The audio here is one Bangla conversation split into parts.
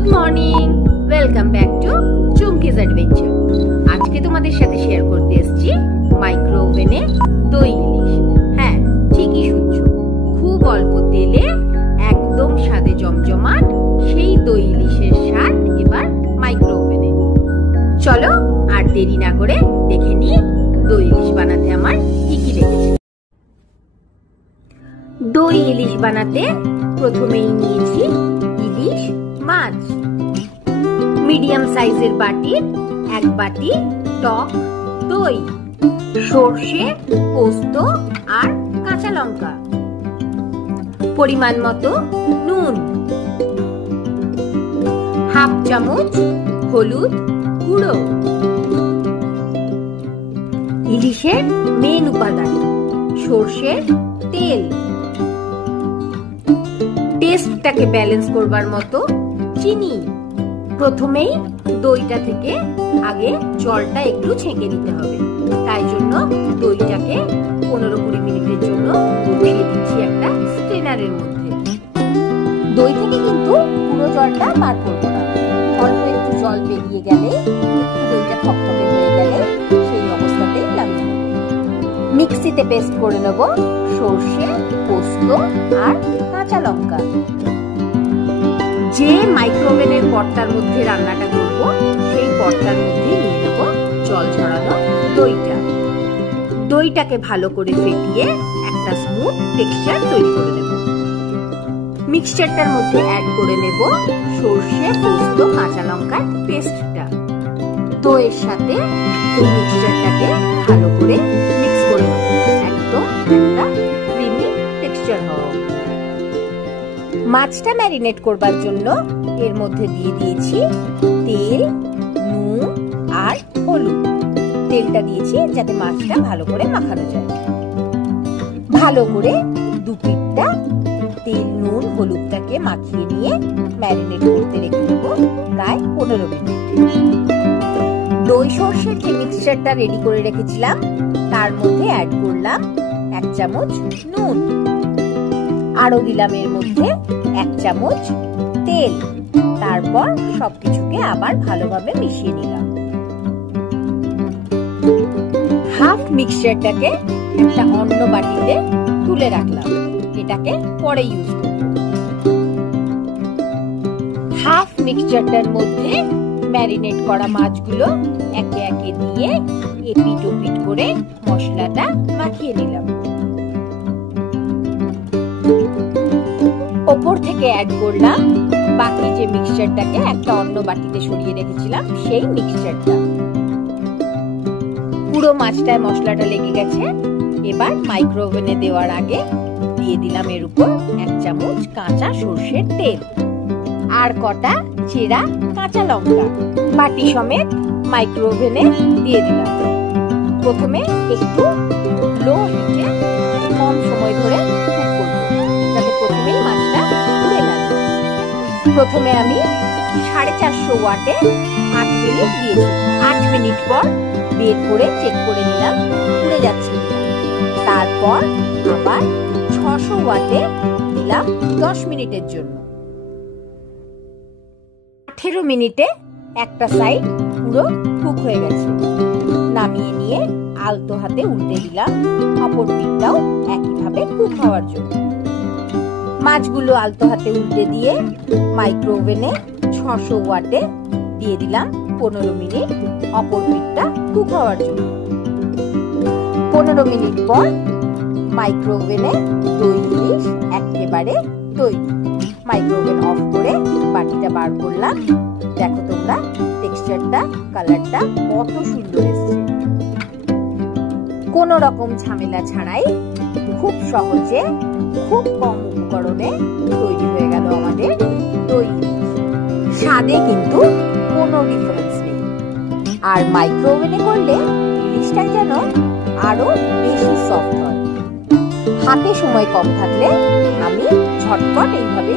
Good morning, welcome back to Chumki's adventure. আজকে তোমাদের সাথে শেয়ার করতে এসেছি মাইক্রো ওভেনে দই ইলিশ। হ্যাঁ, ঠিকই শুনছো, খুব অল্প তেলে একদম স্বাদে জমজমাট সেই দই ইলিশের স্বাদ এবার মাইক্রো ওভেনে। চলো আর দেরি না করে দেখে নিই দই ইলিশ বানাতে আমার কি কি লেগেছে। দই ইলিশ বানাতে প্রথমেই নিয়েছি ইলিশ মাছ। মিডিয়াম সাইজের বাটির এক বাটি টক দই, সর্ষে, পোস্ত আর কাঁচা লঙ্কা, পরিমাণ মতো নুন, হাফ চামচ হলুদ গুঁড়ো। ইলিশের মেন উপাদান সর্ষের তেল, টেস্টটাকে ব্যালেন্স করবার মতো চিনি। প্রথমেই দইটা থেকে আগে জলটা একটু ছেঁকে নিতে হবে, তাই জন্য দইটাকে 15-20 মিনিটের জন্য বসিয়ে দিচ্ছি একটা স্ট্রেনারের মধ্যে। দই থেকে কিন্তু পুরো জলটা বার করবো না, অল্প একটু জল বেরিয়ে গেলে, একটু দইটা থকথকে হয়ে গেলে সেই অবস্থাতেই নামিয়ে নেব। মিক্সিতে পেস্ট করে নেব সর্ষে, পোস্ত আর কাঁচা লঙ্কা। যে মাইক্রোওভেনের পটটার মধ্যে রান্নাটা করব সেই পটটার মধ্যে নিয়ে নেব জল ঝরানো দইটা। দইটাকে ভালো করে ফেটিয়ে একটা স্মুথ টেক্সচার তৈরি করে নেব। মিক্সচারটার মধ্যে অ্যাড করে নেব সর্ষে, পোস্ত, কাঁচা লঙ্কার পেস্টটা। দইয়ের সাথে এই মিক্সচারটাকে ভালো করে মিক্স করে নেব, একদম একটা ক্রিমি টেক্সচার হওয়া। মাছটা ম্যারিনেট করবার জন্য এর মধ্যে দিয়ে দিয়েছি তেল, নুন আর হলুদ। তেলটা দিয়েছি যাতে মাছটা ভালো করে মাখানো যায়। ভালো করে দুপিঠটা তেল, নুন, হলুদটাকে মাখিয়ে নিয়ে ম্যারিনেট করতে রেখে দেব প্রায় 15 মিনিট। দই সর্ষের যে মিক্সচারটা রেডি করে রেখেছিলাম তার মধ্যে অ্যাড করলাম 1 চামচ নুন, আরো দিলাম এর মধ্যে 1 চামচ তেল। তারপর সবকিছুকে আবার ভালোভাবে মিশিয়ে নিলাম। হাফ মিক্সচারটাকে একটা অন্য বাটিতে তুলে রাখলাম, এটাকে পরে ইউজ করব। হাফ মিক্সচারটার মধ্যে ম্যারিনেট করা মাছগুলো একে একে দিয়ে এপিট ওপিট করে মশলাটা মাখিয়ে নিলাম। ওপর থেকে অ্যাড করলাম বাকি যে মিক্সচারটাকে একটা অন্য বাটিতে সরিয়ে রেখেছিলাম সেই মিক্সচারটা। পুরো মাছটায় মশলাটা লেগে গেছে। এবার মাইক্রো ওভেনে দেওয়ার আগে দিয়ে দিলাম এর উপর 1 চামচ কাঁচা সর্ষের তেল আর কটা চেরা কাঁচা লঙ্কা। বাটি সমেত মাইক্রো ওভেনে দিয়ে দিলাম। প্রথমে একটু লো হিটে কম সময় ধরে কুক করব, যাতে প্রথমেই মাছটা পুড়ে না যায়। প্রথমে আমি 450 ওয়াটে 8 মিনিট দিয়েছি। 8 মিনিট পর বের করে চেক করে নিলাম পুড়ে যাচ্ছে। তারপর আবার 600 ওয়াটে দিলাম 10 মিনিটের জন্য। 18 মিনিটে একটা সাইড পুরো কুক হয়ে গেছে। নামিয়ে নিয়ে আলতো হাতে উল্টে দিলাম, অপর পিঠটাও একইভাবে কুক হওয়ার জন্য। মাছগুলো আলতো হাতে উল্টে দিয়ে মাইক্রো ওভেনে 600 ওয়াটে দিয়ে দিলাম 15 মিনিট অপর পিঠটা কুক হওয়ার জন্য। 15 মিনিট পর মাইক্রো ওভেনে দই ইলিশ একেবারে তৈরি। মাইক্রো ওভেন অফ করে বাটিটা বার করলাম। দেখো তোমরা টেক্সচারটা, কালারটা কত সুন্দর এসেছে। কোনো রকম ঝামেলা ছাড়াই খুব সহজে, খুব কম উপকরণে তৈরি হয়ে গেল আমাদের দই ইলিশ। স্বাদে কিন্তু কোনো ডিফারেন্স নেই। আর মাইক্রো ওভেনে করলে ইলিশটা যেন আরো বেশি সফট হয়। হাতে সময় কম থাকলে আমি ঝটপট এইভাবে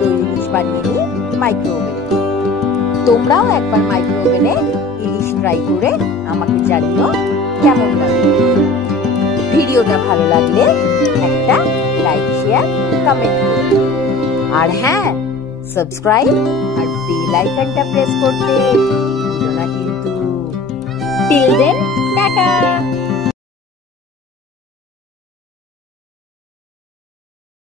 দই ইলিশ বানিয়ে নিই মাইক্রো ওভেনে। তোমরাও একবার মাইক্রো ওভেনে ইলিশ ট্রাই করে আমাকে জানিও কেমন লাগে। ভিডিওটা ভালো লাগলে একটা লাইক, শেয়ার, কমেন্ট করুন। আর হ্যাঁ, সাবস্ক্রাইব আর বেল আইকনটা প্রেস করতে ভুলো না কিন্তু। Till then, tata.